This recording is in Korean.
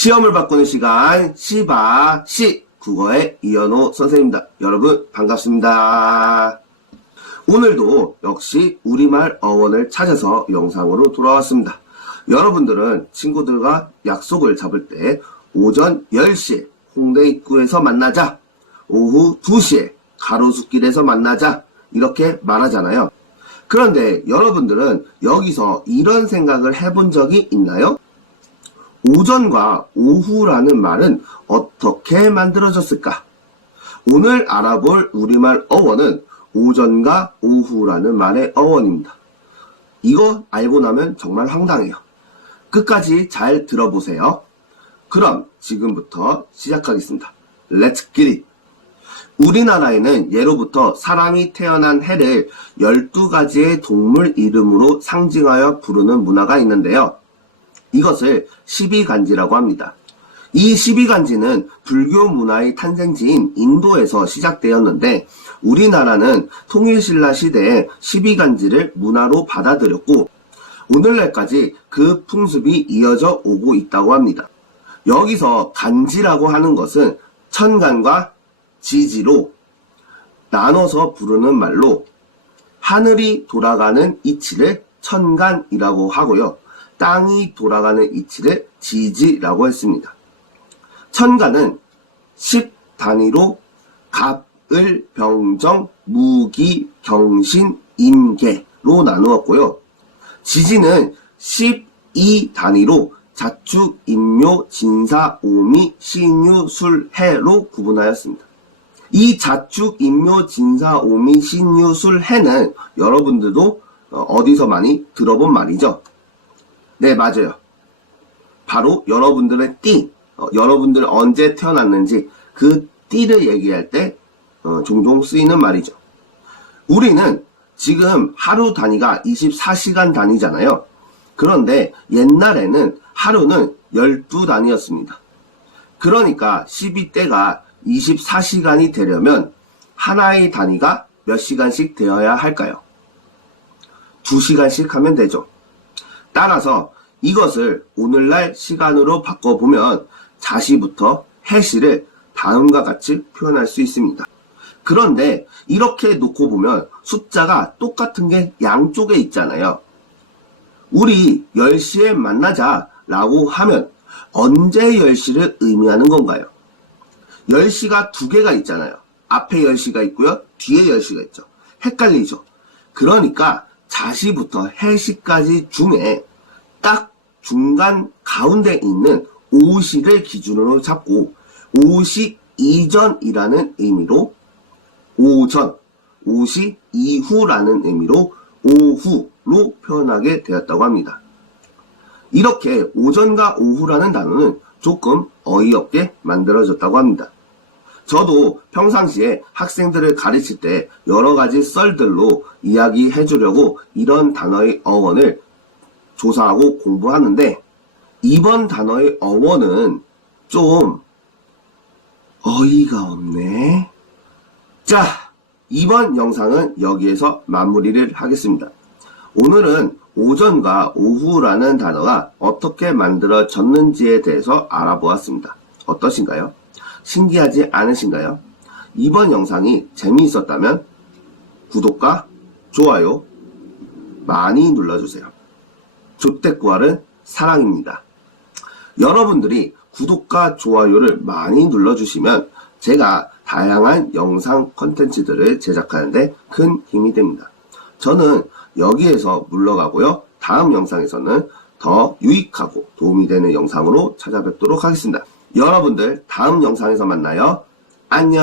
시험을 바꾸는 시간 시바 시 국어의 이현호 선생님입니다. 여러분 반갑습니다. 오늘도 역시 우리말 어원을 찾아서 영상으로 돌아왔습니다. 여러분들은 친구들과 약속을 잡을 때 오전 10시에 홍대 입구에서 만나자 오후 2시에 가로수길에서 만나자 이렇게 말하잖아요. 그런데 여러분들은 여기서 이런 생각을 해본 적이 있나요? 오전과 오후라는 말은 어떻게 만들어졌을까? 오늘 알아볼 우리말 어원은 오전과 오후라는 말의 어원입니다. 이거 알고 나면 정말 황당해요. 끝까지 잘 들어보세요. 그럼 지금부터 시작하겠습니다. Let's get it! 우리나라에는 예로부터 사람이 태어난 해를 12가지의 동물 이름으로 상징하여 부르는 문화가 있는데요. 이것을 12간지라고 합니다. 이 12간지는 불교 문화의 탄생지인 인도에서 시작되었는데 우리나라는 통일신라 시대에 12간지를 문화로 받아들였고 오늘날까지 그 풍습이 이어져 오고 있다고 합니다. 여기서 간지라고 하는 것은 천간과 지지로 나눠서 부르는 말로 하늘이 돌아가는 이치를 천간이라고 하고요. 땅이 돌아가는 이치를 지지라고 했습니다. 천간은 10 단위로 갑, 을, 병정, 무기, 경신, 임계로 나누었고요. 지지는 12 단위로 자축, 임묘, 진사, 오미, 신유, 술, 해로 구분하였습니다. 이 자축, 임묘, 진사, 오미, 신유, 술, 해는 여러분들도 어, 어디서 많이 들어본 말이죠. 네, 맞아요. 바로 여러분들의 띠, 어, 여러분들 언제 태어났는지 그 띠를 얘기할 때 어, 종종 쓰이는 말이죠. 우리는 지금 하루 단위가 24시간 단위잖아요. 그런데 옛날에는 하루는 12단위였습니다. 그러니까 12대가 24시간이 되려면 하나의 단위가 몇 시간씩 되어야 할까요? 2시간씩 하면 되죠. 따라서 이것을 오늘날 시간으로 바꿔보면 자시부터 해시를 다음과 같이 표현할 수 있습니다. 그런데 이렇게 놓고 보면 숫자가 똑같은 게 양쪽에 있잖아요. 우리 10시에 만나자 라고 하면 언제 10시를 의미하는 건가요? 10시가 두 개가 있잖아요. 앞에 10시가 있고요. 뒤에 10시가 있죠. 헷갈리죠. 그러니까 자시부터 해시까지 중에 딱 중간 가운데 있는 오시를 기준으로 잡고 오시 이전이라는 의미로 오전, 오시 이후라는 의미로 오후로 표현하게 되었다고 합니다. 이렇게 오전과 오후라는 단어는 조금 어이없게 만들어졌다고 합니다. 저도 평상시에 학생들을 가르칠 때 여러 가지 썰들로 이야기해 주려고 이런 단어의 어원을 조사하고 공부하는데 이번 단어의 어원은 좀 어이가 없네. 자, 이번 영상은 여기에서 마무리를 하겠습니다. 오늘은 오전과 오후라는 단어가 어떻게 만들어졌는지에 대해서 알아보았습니다. 어떠신가요? 신기하지 않으신가요? 이번 영상이 재미있었다면 구독과 좋아요 많이 눌러주세요. 조태꾸알은 사랑입니다. 여러분들이 구독과 좋아요를 많이 눌러주시면 제가 다양한 영상 컨텐츠들을 제작하는데 큰 힘이 됩니다. 저는 여기에서 물러가고요. 다음 영상에서는 더 유익하고 도움이 되는 영상으로 찾아뵙도록 하겠습니다. 여러분들 다음 영상에서 만나요. 안녕